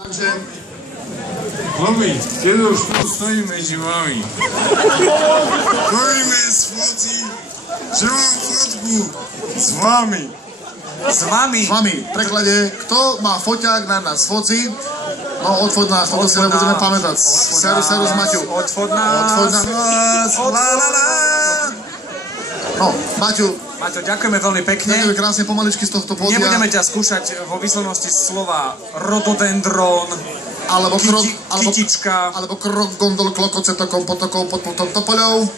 Takže, chlapi, keď už tu stojím medzi vami, chodíme z foci, že mám fotku s vami. S vami? S vami. V preklade, kto má foťák na nás foci, no odfod nás, toto si nebudeme pamätať. Serus, Maťu. Odfod nás. La, la, la. No, Maťu. Maťo, ďakujeme veľmi pekne. Ďakujeme krásne pomaličky z tohto pódia. Nebudeme ťa skúšať vo výslovnosti slova rododendrón, alebo kytička, alebo krok, gondol, klokoce, tokom, potokov, pod topoľou.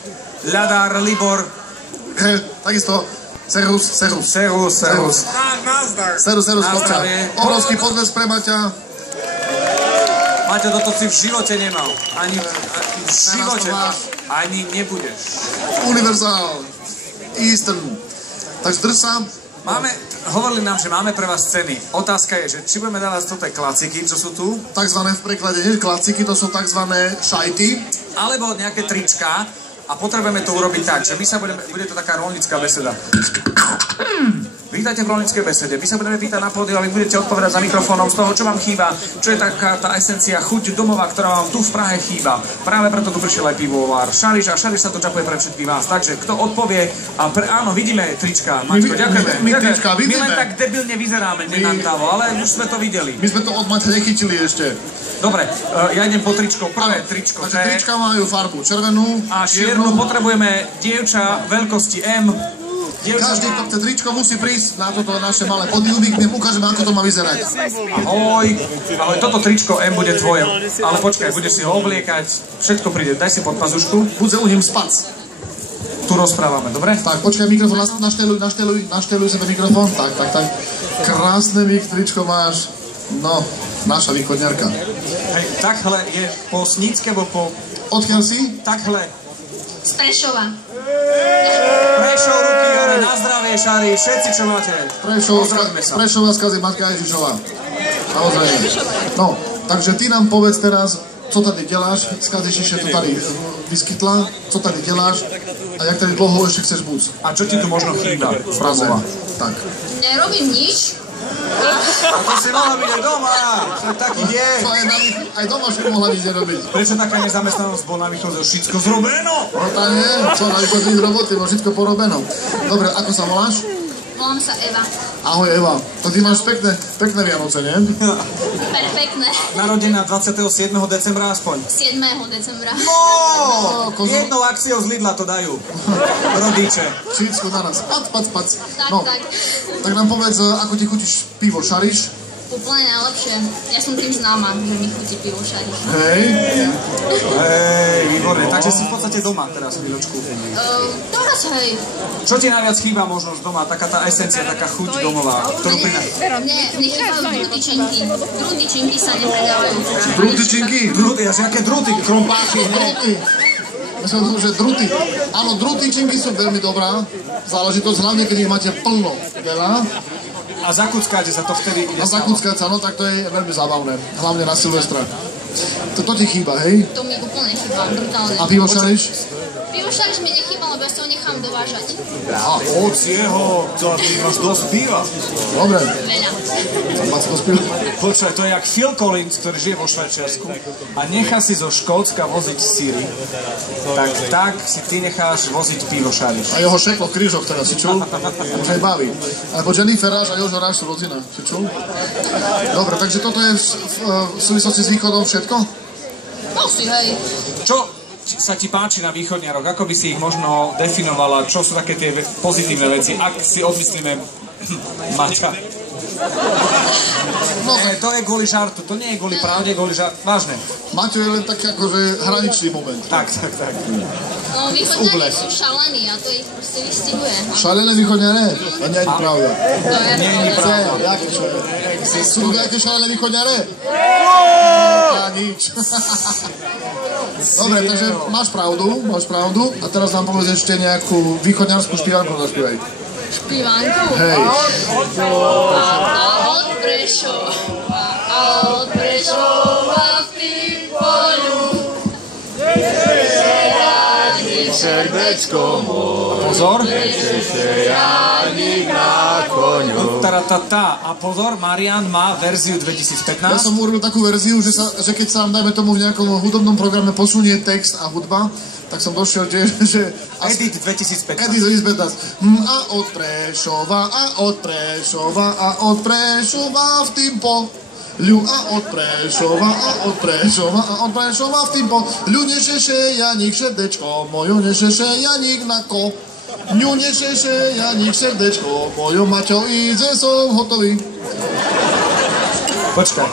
ľadár, libor. Takisto, serus. Serus, obrovský podles pre Maťa. Maťo, toto si v živote nemal. Ani v živote. Ani nebudeš. Univerzál. Eastern. Takže drž sa. Hovorili nám, že máme pre vás ceny. Otázka je, že či budeme dávať toto klasiky, čo sú tu. Takzvané v preklade nie klasiky, to sú takzvané šajty. Alebo nejaké trička. A potrebujeme to urobiť tak, že my sa bude to taká rolnícka beseda. Vítajte v rolníckej besede. My sa budeme pýtať na pódiu a vy budete odpovedať za mikrofónom z toho, čo vám chýba, čo je taká tá esencia chuť domova, ktorá vám tu v Prahe chýba. Práve preto tu prišiel aj pivovar Šariš a Šariš sa to čapuje pre všetkých vás. Takže kto odpovie, áno, vidíme trička. Maťko, ďakujeme. My len tak debilne vyzeráme, nenantavo, ale už sme to videli. My sme to od Maťa nechytili ešte. Dobre, ja idem po tričko. Prvé tričko. Trička majú farbu červenú a čiernu. Potrebujeme dievča veľkosti M. Každý, kto chce tričko, musí prísť na toto naše malé pódium, my ukážeme, ako to má vyzerať. Ahoj, toto tričko M bude tvoje, ale počkaj, budeš si ho obliekať, všetko príde, daj si pod pazušku. Budze u ním spac. Tu rozprávame, dobre? Tak, počkaj, mikrofón, našteluj sebe mikrofón, tak. Krásne tričko máš, no, naša východňarka. Hej, takhle je po Snícke, alebo po... Odkiaľ si? Takhle. Z Prešova. Prešov, ruky hore, na zdravie, Šari, všetci, čo máte. Prešova skazí Matka Ježišova. Samozrejme. No, takže ty nám povedz teraz, co tady děláš, skazíš ešte to tady vyskytla, co tady děláš a jak tady dlouho ešte chceš buc. A čo ti tu možno chýba? Fraze. Tak. Nerobím nič. A to si mohla byť aj doma, však taký je. Aj doma si mohla nič nerobiť. Prečo taká nezamestnanosť bol na východe? Všetko zrobeno? No tá nie, čo na východe roboty, bolo všetko porobeno. Dobre, ako sa voláš? Volám sa Eva. Ahoj Eva, to ty máš pekné Vianoce, nie? Perfektné. Narodená 27. decembra aspoň. 7. decembra. No, jednou akciou z Lidla to dajú. Rodiče. Všetko naraz. Pac. Tak. Tak nám povedz, ako ti chutíš pivo Šariš? Úplne najlepšie. Ja som tým známa, že mi chutí pivo Šariš. Hej, výborné. Takže si v podstate doma teraz chvíľočku. Teraz hej. Čo ti najviac chýba možno z doma? Taká tá esencia, taká chuť domová, ktorú prináša? Mne chýbajú drutyčinky. Drutyčinky sa nepredávajú. Drutyčinky? Druty, až aké druty? Krompáky, druty. Myslím, že druty. Áno, drutyčinky sú veľmi dobrá záležitosť, hlavne keď ich máte plno. Veľa. A zakuckáte sa to vtedy ide. A zakuckať sa, no tak to je veľmi zábavné. Hlavne na Silvestra. To ti chýba, hej? To mi úplne chýba, brutálne. A pivo Šariš? Pivo Šariš mi nechýba, lebo ja sa ho nechám dovážať. A od jeho, ty máš dosť piva. Dobre. Veľa. Počkaj, to je jak Phil Collins, ktorý žije vo Švajčiarsku a nechá si zo Škótska voziť síry. Tak si ty necháš voziť pivo Šariš. A jeho šeklo v krížoch teraz, si čul? Už aj baví. Alebo Jennifer Ráž a Jožo Ráž sú rodina, si čul? Dobre, takže toto je v súvislosti s východom všetko? No si, hej. Čo sa ti páči na východňaroch? Ako by si ich možno definovala? Čo sú také tie pozitívne veci? Ak si odmyslíme Maťa. No, to je kvôli žartu, to nie je kvôli pravde, kvôli žartu, vážne. Maťo je len taký akože hraničný moment. Tak. No, východňari sú šalení a to ich proste vystihuje. Šalené východňare? To nie je pravda. Nie je pravda. Jaké čo je? Sú tu nejaké šalené východňare? A nič. Dobre, takže máš pravdu. A teraz nám povedz ešte nejakú východňarskú špívánku zaspievaj. Špívánku? Hej. A od Prešova v Pipolu červený srdečko môj. Pozor. Janík na koňu. A pozor, Marian má verziu 2015. Ja som urobil takú verziu, že keď sa nám, dajme tomu, v nejakom hudobnom programe posunie text a hudba, tak som došiel tiež, že... Edit 2015. Edit 2015. A od Prešova, a od Prešova, a od Prešova v Timpo. Ľu a od Prešova, a od Prešova, a od Prešova v Timpo. Ľu nešeše Janík srdečko, mojo nešeše Janík na ko. Ľu nešeše Janík srdečko, mojo Maťo, ide som hotový. Počkaj.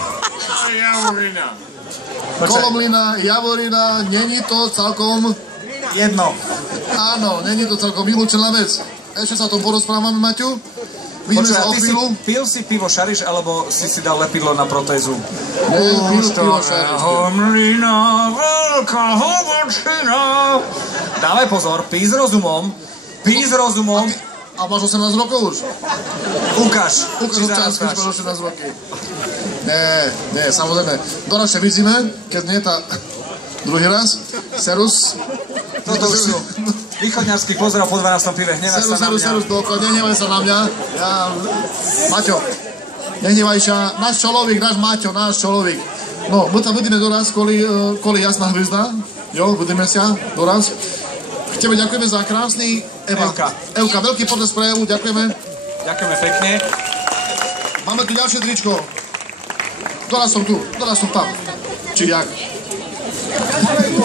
Javorina. Kolomlina, Javorina, není to celkom... Jedno. Áno, není to celkom vylúčená vec. Ešte sa o tom porozprávame, Maťu. Vidíme sa o chvíľu. Pil si pivo Šariš, alebo si dal lepidlo na protézu? Nie, pivo Šariš. Homlina, veľká hovočina. Dávaj pozor, pí s rozumom. Pí s rozumom. A máš 18 rokov už? Ukáž. Ukáž občas, keď máš 18 roky. Nie, samozrejme. Doraz sa vidíme, keď nie tá... Druhý raz. Serus. Toto už sú východňarský pozdrav po 12. pive. Hnevaj sa na mňa. Serus, nehnevaj sa na mňa. Maťo, nehnevaj sa. Náš človek, náš Maťo, náš človek. No, my tam budeme doraz, kvôli jasná hvězda. Jo, budeme sa doraz. Tebe ďakujeme za krásny... Evka, veľký potles prejavu, ďakujeme. Ďakujeme pekne. Máme tu ďalšie tričko. Doraz som tam. Či jak?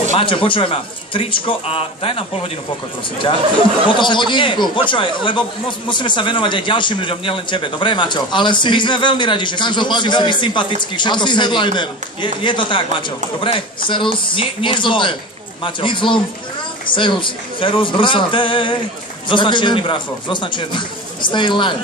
Maťo, počúvaj ma. Tričko a daj nám pol hodinu pokoj, prosím ťa. Potom sa počúvaj, lebo musíme sa venovať aj ďalším ľuďom, nielen tebe. Dobre, Maťo? Ale my sme veľmi radi, že si veľmi sympatický. Všetko asi headliner. Je to tak, Maťo. Dobre? Serus. Nie zlom, Maťo. Nič zlom. Serus. Serus, brate. Zostaň čierny, bracho. Zostaň čierny. Stay in line.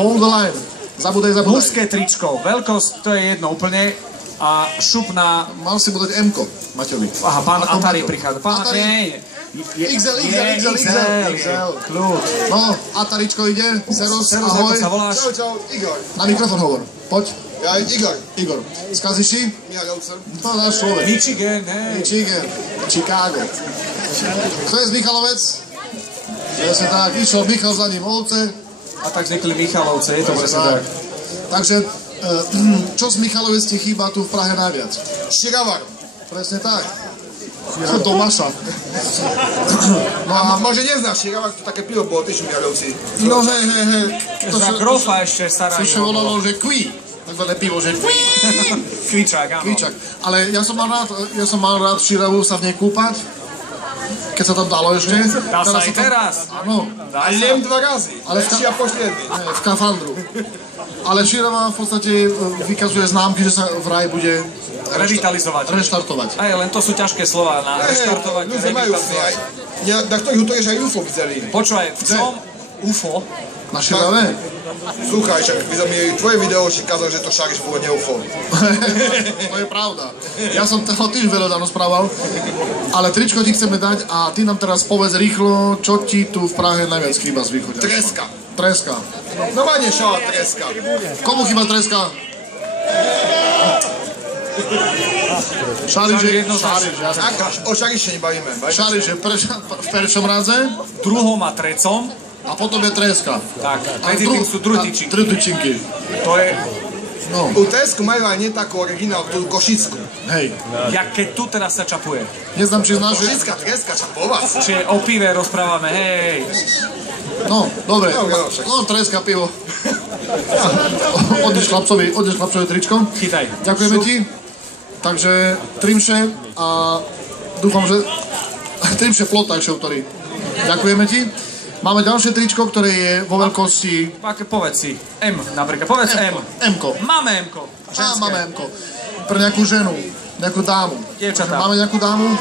Hold the line. Zabudaj. Mužské tričko. Veľkosť, to je jedno úplne. A šup na... Mal si mu dať M-ko, Maťovi. Aha, pán Atari prichádza. Pán Atari. XL. Kľúč. No, Ataričko ide. Serus, ahoj. Ako sa voláš? Čau, Igor. Na mikrofón hovor. Poď. Ja, Igor. Igor. Z Kaziši? Michalovce. To je náš človek. Michigan, Chicago. Kto je z Michalovec? Presne tak, išiel Michal za ním ovce. A tak vznikli Michalovce, je to presne tak. Takže, čo z Michalovec ti chýba tu v Prahe najviac? Širavar. Presne tak. Tomáša. No a možno neznáš Širavar, to také pivo bolo, tiež v Michalovci. No hej. Za grofa ešte stará. To sa volalo, že kví. Takzvané pivo, že kví. Kvíčak, áno. Kvíčak. Ale ja som mal rád v Širavu sa v nej kúpať. Keď sa tam dalo ešte. Dá sa aj teraz. Áno. A jem 2 razy. Ale a posledný. V kafandru. Ale Širava v podstate vykazuje známky, že sa vraj bude reštartovať. Aj, len to sú ťažké slova na reštartovať. Ľudia majú aj. Na ktorých útoríš aj UFO videli. Počúvaj, v čom UFO? Na Širave? Sluchaj, však mi tvoje video si kázal, že to Šariš pôvodne UFO. To je pravda. Ja som toho tiež veľa dávno správal. Ale tričko ti chceme dať a ty nám teraz povedz rýchlo, čo ti tu v Prahe najviac chýba z východia. Treska. No má nešala treska. Komu chýba treska? Šariš, O Šariše nebavíme. Šariš je v peršom radze. Druhom a trecom. A potom je treska. Tak, medzi tým sú drutičinky. Drutičinky. To je... No. U tresku majú aj nie takú originál, tú košickú. Hej. Jak keď tu teraz sa čapuje. Neznám, či znáš, že... Košická treska, čapová. Čiže o pive rozprávame, hej. No, dobre. No, treska, pivo. Odeš chlapcovi tričko. Chytaj. Ďakujeme ti. Takže Trimše a dúfam, že... Trimše Flota, ktorý. Ďakujeme ti. Máme ďalšie tričko, ktoré je vo veľkosti... Povedz si. M napríklad. Povedz M. M-ko. Máme M-ko. Máme M-ko. Pre nejakú ženu, nejakú dámu. Dievčatá. Máme nejakú dámu?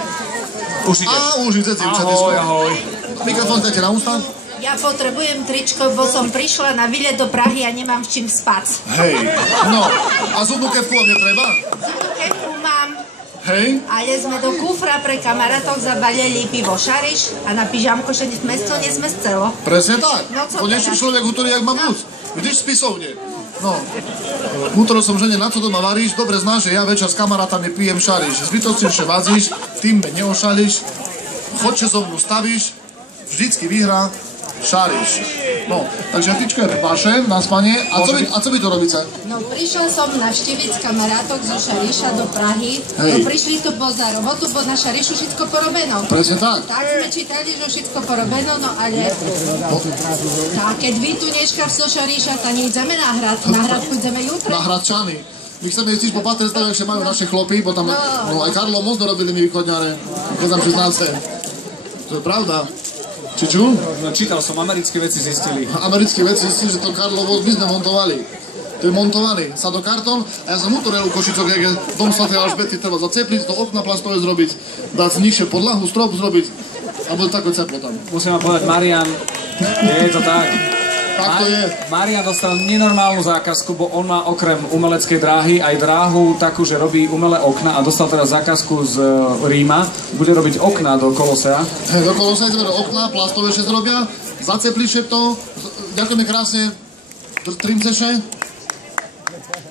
Už ide. Už ide, dievčatá. Ahoj. Mikrofón dajte na ústa. Ja potrebujem tričko, bo som prišla na výlet do Prahy a nemám v čím spať. Hej. No. A zubnú kepku vám netreba? Zubnú kepku mám. Hej. Ale sme do kufra pre kamarátov zabalili pivo Šariš a na pyžamko še nie sme celo. Presne tak. No co konečný teraz? človek utorí, jak má vnúc. Vidíš spisovne. No. Útoro som žene, na co doma varíš? Dobre znáš, že ja večer s kamarátami pijem Šariš. Zbytočne še vazíš, tým me neošališ. Chodče so mnou stavíš. vždycky vyhrá Šariš. No, takže tričko je vaše na spanie. A co vy tu robíte? No, prišla som navštíviť kamarátok zo Šariša do Prahy. No, prišli tu za robotu, bo na Šarišu všetko porobeno. Presne tak. Tak sme čítali, že všetko porobeno, no ale... Tak, keď vy tu neškavstvo Šariša, tak nejdeme na hrad. Na hrad pôjdeme jutre. Na Hradčany. My chceme ísť po Paterstave, ešte majú naše chlopy, bo tam aj Karlo moc dorobili mi východňare, keď tam 16. To je pravda. Čiču? No, čítal som, americké veci zistili. Americké veci zistili, že to Karlo voz my sme montovali. To je montovaný sadokartón a ja som utoril u Košicok, jak je dom svätej Alžbety, treba zacepliť, to okna plastové zrobiť, dať nižšie podlahu, strop zrobiť a bude také ceplo tam. Musím vám povedať, Marian, je to tak. Tak to je. Marian dostal nenormálnu zákazku, bo on má okrem umeleckej dráhy aj dráhu takú, že robí umelé okna a dostal teraz zákazku z Ríma. Bude robiť okna do Kolosea. Do Kolosea sme do okna, plastové ešte zrobia, zacepliť to. Ďakujeme krásne.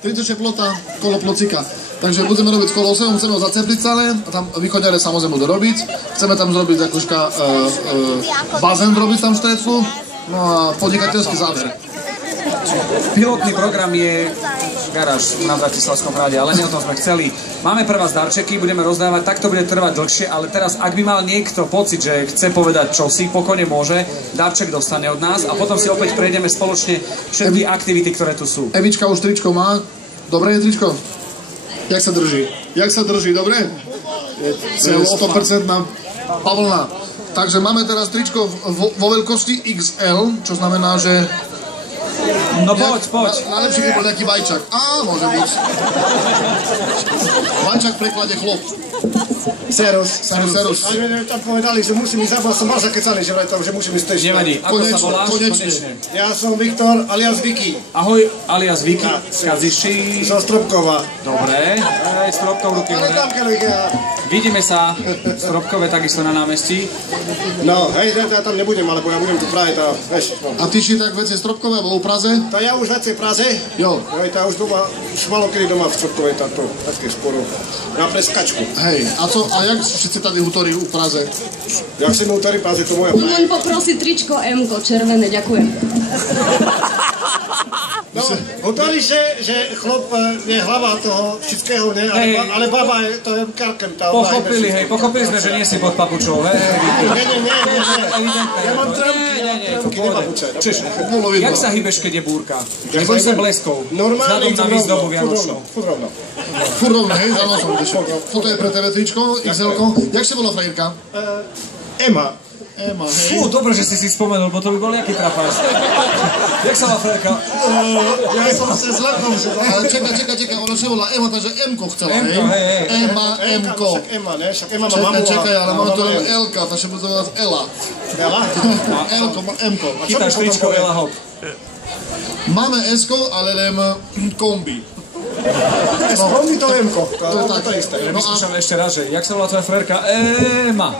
Trimceše plota, kolo plocika. Takže budeme robiť s Koloseum, chceme ho zacepliť celé, a tam východňare samozrejme budú robiť. Chceme tam zrobiť akožka bazén, robiť tam štreclu. No a podnikateľský záver. Pilotný program je garáž na Bratislavskom hrade, ale nie o tom sme chceli. Máme pre vás darčeky, budeme rozdávať, tak to bude trvať dlhšie, ale teraz, ak by mal niekto pocit, že chce povedať čosi, pokojne môže, darček dostane od nás a potom si opäť prejdeme spoločne všetky aktivity, ktoré tu sú. Evička už tričko má. Dobre je tričko? Jak sa drží? Jak sa drží, dobre? Je 100% pavlna. Takže máme teraz tričko vo veľkosti XL, čo znamená, že... No poď. Najlepšie, keď bol nejaký vajčak. Á, môže byť. Vajčak v preklade chlop. Serus. Ale tam povedali, že musím ísť zabal, som mal zakecaný, že musím ísť tež. Nevadí, ako sa voláš? Konečne. Ja som Viktor, alias Vicky. Ahoj, alias Vicky. Skaziši. Zo Stropkova. Dobre, aj Stropkov ruky hore. Vidíme sa v Stropkove, takisto na námestí. No, hej, ja tam nebudem, alebo ja budem tu práve, tá, vieš. No. A ty si tak veci v Stropkove, alebo v Praze? To ja už veci v Praze. Jo. Tá už doma, už malo kedy doma v Stropkove, táto, také sporu. Na preskačku. Hej, a jak všetci tady hutorí u Praze? Jak si mu hutorí v Praze, to moja Len poprosiť tričko M-ko, červené, ďakujem. No, hutorí, že chlop je hlava toho všetkého, ne? Ale baba je, to je karkem. Pochopili sme, že nie si pod papučou, hej? Nie. Ja mám trmky, nepapuče. Čiže, jak sa hýbeš, keď je búrka? Neboj sa bleskov. Normálne, vzhľadom na výzdobu vianočnú. Furt rovno, hej, za nosom. Toto je pre tebe tričko, XL-ko. Jak sa volá frajerka? Ema, hej. Fú, dobre, že si spomenul, bo to by bol jaký trafáš. Jak sa volá frajerka? Ja som sa zlepnom. Čakaj, ona sa volá Ema, takže M-ko chcela, hej? hej. Ema, M-ko. Však Ema, ne? Však Ema má mamu. Čakaj, ale mám to len L-ka, takže bude to volať Ela. Ela? L-ko, M-ko. Chytáš tričko Ela Hop. Máme S-ko, ale len kombi. Kombi to M-ko. To je tak. Vyskúšame ešte raz, že jak sa volá tvoja frajerka? Ema.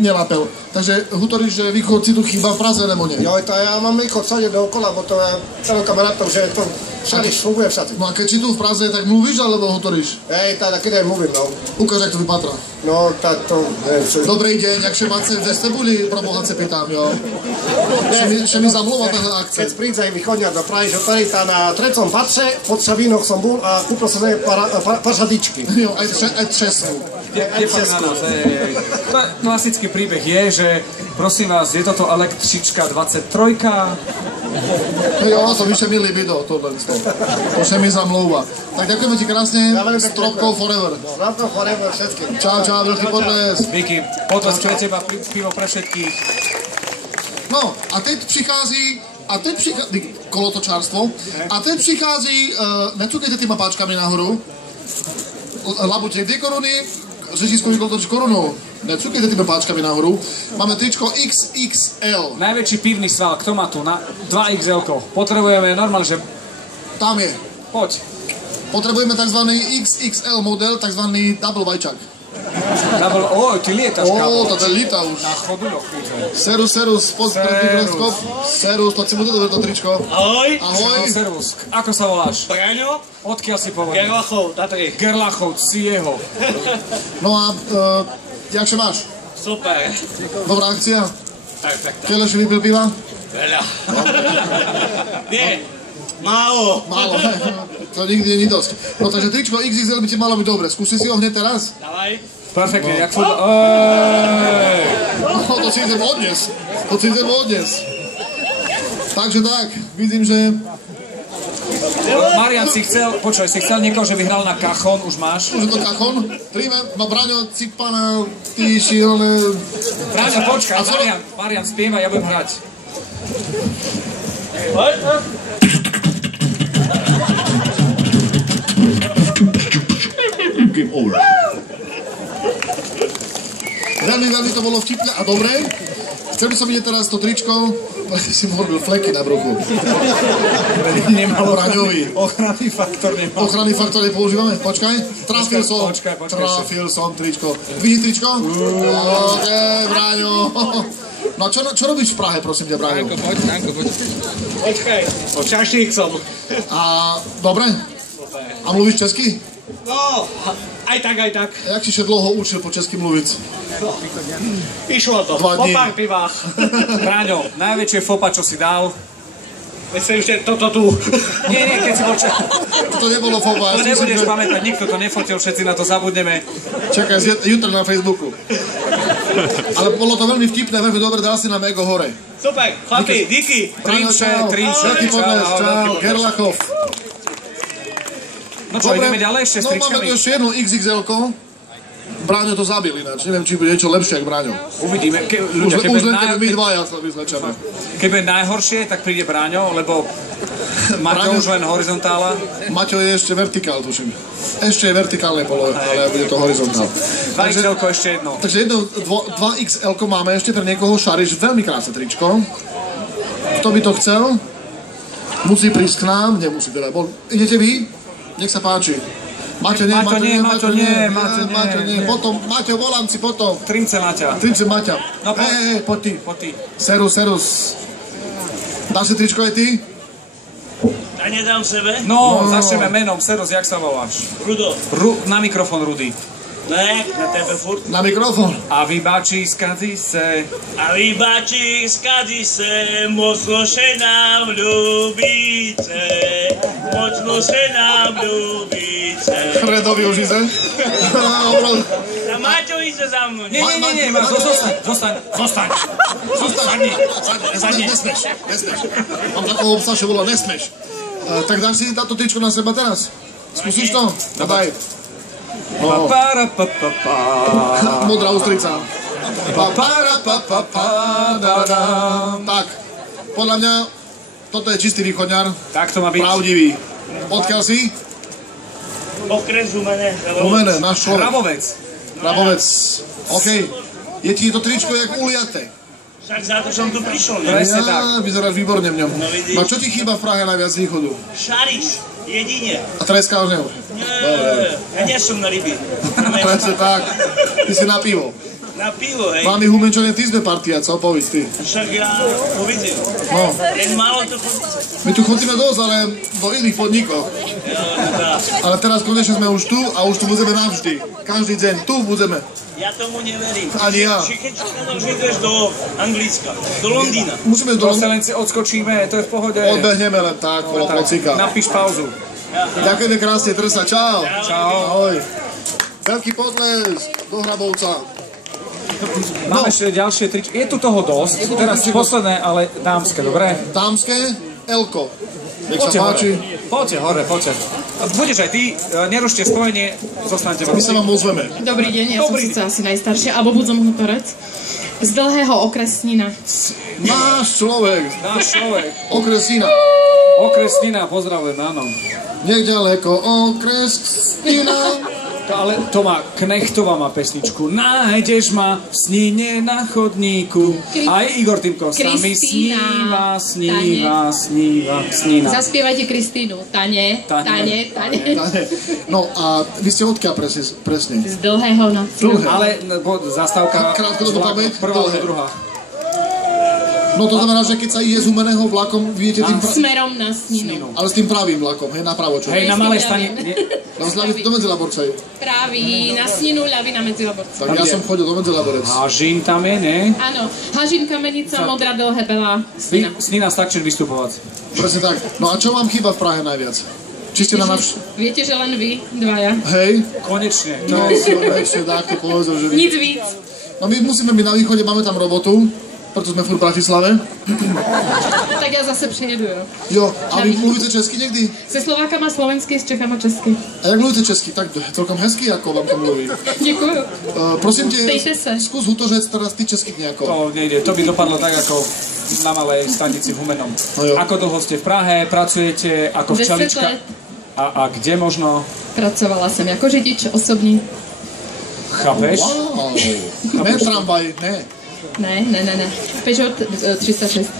Nelapel. Takže hutoríš, že východ si tu chýba v Praze, nebo nie? Jo, to ja mám východ všade dookola, bo to ja celý kamarátov, že to všade funguje všade. No a keď si tu v Praze, tak mluvíš, alebo hutoríš? Hej, teda, keď aj mluvím, no. Ukáž, jak to vypatra. No, tak to, neviem, čo... Dobrý deň, jak się macie ve Stebuli, pro Boha se pytám, jo. Še mi zamluva tahle akce. Keď príde východňar do Prahy, že tady tá na trecom patře, pod Šavínoch som bol a kúpil som sa pařadičky. Jo, aj třesnu. Klasický príbeh je, že prosím vás, je toto električka 23. Jo, to by še mi libido, tohle. To še mi zamlouva. Tak ďakujeme ti krásne, Stropkov forever. Stropkov forever všetkým. Čau, veľký podles. Vicky, potlesk pre teba, pivo pre všetkých. No, a teď přichází kolotočárstvo, a teď přichází, necukejte týma páčkami nahoru, labutě 2 koruny, řežískový kolotoč korunu, necukejte týma páčkami nahoru, máme tričko XXL. Najväčší pivný sval, kto má tu? Na 2XL-ko. Potrebujeme normálne, že... Tam je. Poď. Potrebujeme takzvaný XXL model, takzvaný double vajčak. Ty lietaš, kámo. To lieta už. Na chodunoch. Serus, pozdravý mikroskop. Serus, to si bude dobre to tričko. Ahoj. Serus. Ako sa voláš? Braňo. Odkiaľ si povedal? Gerlachov, Tatry. Gerlachov, Cieho. No a, jak sa máš? Super. Dobrá akcia? Tak. Keľo si vypil piva? Veľa. Nie, málo. Málo, to nikdy nie je dosť. No takže tričko XXL by ti malo byť dobre. Skúsi si ho hneď teraz? Dávaj. Perfektne, jak furt... No to si idem odnes. Takže tak, vidím, že... Marian si chcel niekoho, že vyhral na kachon, už máš? Už je to kachon? Príjme, ma Braňo, Cipana, ty šílené... Braňo, počkaj, Marian spieva, ja budem hrať. Game over. Veľmi to bolo vtipné a dobré. Chcel by som vidieť teraz to tričko, ale si mu robil fleky na bruchu. Nemal Braňovi. Ochranný faktor nemal. Ochranný faktor nepoužívame? Počkaj. Trafil som tričko. Vidíš tričko? OK, Braňo. No čo robíš v Prahe, prosím ťa, Braňo? Poď. Počkaj, čašník som. A dobre? A mluvíš česky? No, aj tak. Jak si sa dlouho učil po česky mluviť? Išlo to, 2 dní. po pár pivách. Braňo, najväčšie fopa, čo si dal? Myslím, že toto tu. Nie, keď si bol To nebolo fopa. To nebudeš pamätať, nikto to nefotil, všetci na to zabudneme. Čakaj, jutra na Facebooku. Ale bolo to veľmi vtipné, veľmi dobre, dal si nám ego hore. Super, chlapi, díky. Trinče. Veľký podnes, čau, Gerlachov. No čo, ideme ďalej ešte s tričkami? No máme tu ešte jednu XXL-ko. Braňo to zabil ináč, neviem, či bude niečo lepšie, jak Braňo. Uvidíme. Už len keď my dvaja sa vyzlečeme. Keď bude najhoršie, tak príde Braňo, lebo Maťo už len horizontála. Maťo je ešte vertikál, tuším. Ešte je vertikálne polohe, ale bude to horizontál. 2XL-ko ešte jedno. Takže 2XL-ko máme ešte pre niekoho, Šariš, veľmi krásne tričko. Kto by to chcel? Musí prísť k nám, nemusí teda. Idete vy? Nech sa páči. Maťo nie. Potom, Maťo, volám si potom. Trince Maťa. No, poď ty. Serus. Dáš si tričko aj ty? A nedám sebe? No, začneme menom. Serus, jak sa voláš? Rudo. Na mikrofón, Rudy. Ne, na tebe furt. Na mikrofón. A vybačí skady se. Mocno se nám ľúbice. Fredovi už ide? A Maťo ide za mnou. Nie, zostaň. Nesmeš. Mám takového psa, že volá nesmeš. Tak dáš si táto tričko na seba teraz? Skúsiš to? Daj. Modrá ústrica. Tak, podľa mňa toto je čistý východňar. Tak to má byť. Pravdivý. Odkiaľ si? Okres Humene. Humene, náš človek. Rabovec. OK. Je ti to tričko jak uliate. Však za to som tu prišiel. Presne tak. Vyzeráš výborne v ňom. No čo ti chýba v Prahe najviac z východu? Šariš, jedine. A treska už neho? Nie, ja nie som na ryby. Presne tak. Ty si na pivo. Na pivo, hej. Máme Humenčania, ty sme partia, co? Povedz ty. Však ja uvidím. No. Len málo to chodí. My tu chodíme dosť, ale do iných podnikov. Ale teraz konečne sme už tu a už tu budeme navždy. Každý deň tu budeme. Ja tomu neverím. Ani ja. Keď už ideš do Anglicka, do Londýna. Musíme do Londýna. Len si odskočíme, to je v pohode. Odbehneme len tak, kolo pocika. Napíš pauzu. Ďakujeme krásne, Trsa, čau. Čau. Ahoj. Veľký potles do Hrabovca. Máme ešte ďalšie tričky. Je tu toho dosť. Teraz posledné, ale dámske, dobre? Dámske, Elko. Nech sa páči. Poďte hore. Budeš aj ty, nerušte spojenie, zostanete My sa vám ozveme. Dobrý deň, ja som síce asi najstaršia, alebo budzom Hutorec. Z Dlhého Okresnina. Náš človek. Okresnina. Okresnina, pozdravujem, áno. Nedaleko Okresnina. Ale to má, Knechtová má pesničku. Nájdeš ma v snine na chodníku. Aj Igor Týmko sami sníva. Zaspievajte Kristínu. Tane. No a vy ste odkiaľ presne? Z Dlhého na Ale zastávka krátko do pamäť. Prvá, druhá. No to znamená, že keď sa ide z Humeného vlakom, vidíte tým... Smerom na Sninu. Ale s tým pravým vlakom, hej, napravo čo? Hej, na malej stani... No z ľavy do Medzilaborca. Pravý, na Sninu, ľavý na Medzilaborca. Tak ja som chodil do Medzilaborec. Hažín tam je, ne? Áno, Hažín, Kamenica, Modrá, Dlhé, Belá, Snina. Snina stačí vystupovať. Presne tak. No a čo vám chýba v Prahe najviac? Či ste na Viete, že len vy, dvaja. Hej? Konečne. No, ešte takto povedal, že vy... Nic víc. No my musíme byť na východe, máme tam robotu, preto sme furt v Bratislave. Tak ja zase přijedu, jo. Jo, a vy mluvíte česky někdy? Se Slovákama slovensky, s Čechama česky. A jak mluvíte česky? Tak celkom hezky, jako vám to mluví. Děkuju. Prosím tě, se. Zkus hutořec teraz ty česky nejako. To nejde, to by dopadlo tak, ako na malej stanici v Humennom. No jo. Ako dlho ste v Prahe, pracujete ako včelička? 10 let. A kde možno? Pracovala jsem jako řidič osobní. Chápeš? Wow. Ne tramvaj, ne. Ne. Peugeot 306.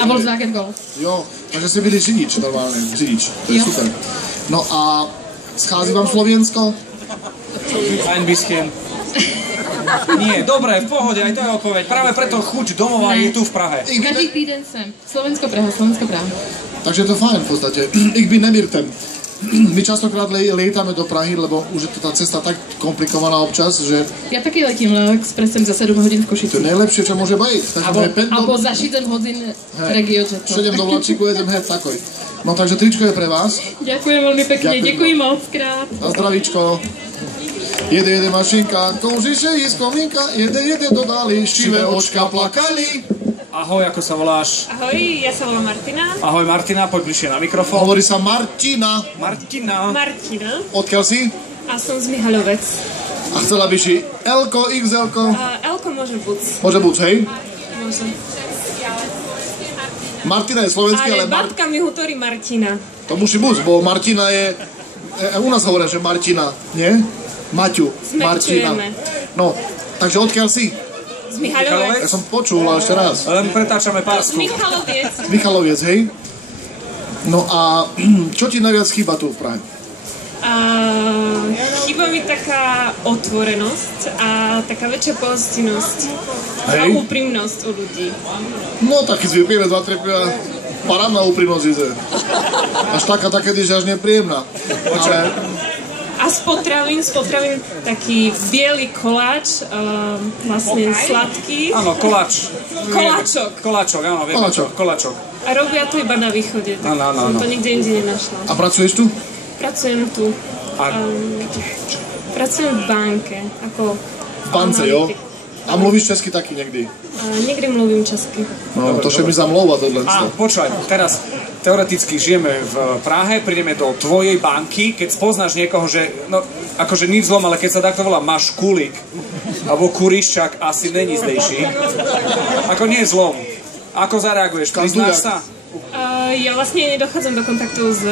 A Volkswagen Golf. Jo, takže si byli řidič normálně, řidič. To je super. No a schází vám Slovensko? Ein bisschen. Nie, dobré, v pohode, aj to je odpoveď. Práve preto chuť domova je tu v Prahe. Každý týden sem. Slovensko, Praha, Slovensko, Praha. Takže to je fajn v podstate. Ich bin nemirtem. My častokrát lietame do Prahy, lebo už je to tá cesta tak komplikovaná občas, že... Ja taky letím expresem za 7 hodín v Košici. To je najlepšie, čo môže byť. Alebo za 7 hodín regiojetom. Šedem do vlačíku, jedem takoj. No takže tričko je pre vás. Ďakujem veľmi pekne, ďakujem moc krát. Na zdravíčko. Jede mašinka, koužiše jí z komínka, jede do dály, štivé očka plakali. Ahoj, ako sa voláš? Ahoj, ja sa volám Martina. Ahoj Martina, poď bližšie na mikrofón. Hovorí sa Martina. Martina. Odkiaľ si? A som z Mihaľovec. A chcela by si L-ko, XL-ko? L-ko môže buď. Môže buď, hej? Môže. Martina je slovenský, ale... babka mi hovorí Martina. To musí buď, bo Martina je... U nás hovoria, že Martina, nie? Maťu, Martina. No, takže odkiaľ si? Z Mihaľovec. Ja som počul, ale ešte raz. Len pretáčame pásku. Z Michaloviec. Michaloviec, hej? No a čo ti najviac chýba tu v Prahe? Chýba mi taká otvorenosť a taká väčšia pohostinnosť. A úprimnosť u ľudí. No, tak keď vypijeme 2-3 piva, parádna úprimnosť ide. Až taká, že až nepríjemná. Ale... A z potravín taký biely koláč, vlastne sladký. Áno, koláč. Koláčok, áno, viem. Koláčok. A robia to iba na východe, tak som to nikde inde nenašla. A pracuješ tu? Pracujem tu. Pracujem v banke, ako... V bance, jo? A mluvíš česky taky někdy? Niekdy mluvím česky. No, to še mi zamlouva tohle. Počúvaj, teraz teoreticky žijeme v Prahe, prídeme do tvojej banky, keď spoznáš niekoho, že, no, akože nič zlom, ale keď sa takto volá Maškulík, alebo Kuriščák, asi není zdejší. Ako nie je zlom. Ako zareaguješ? Priznáš sa? Ja vlastne nedochádzam do kontaktu s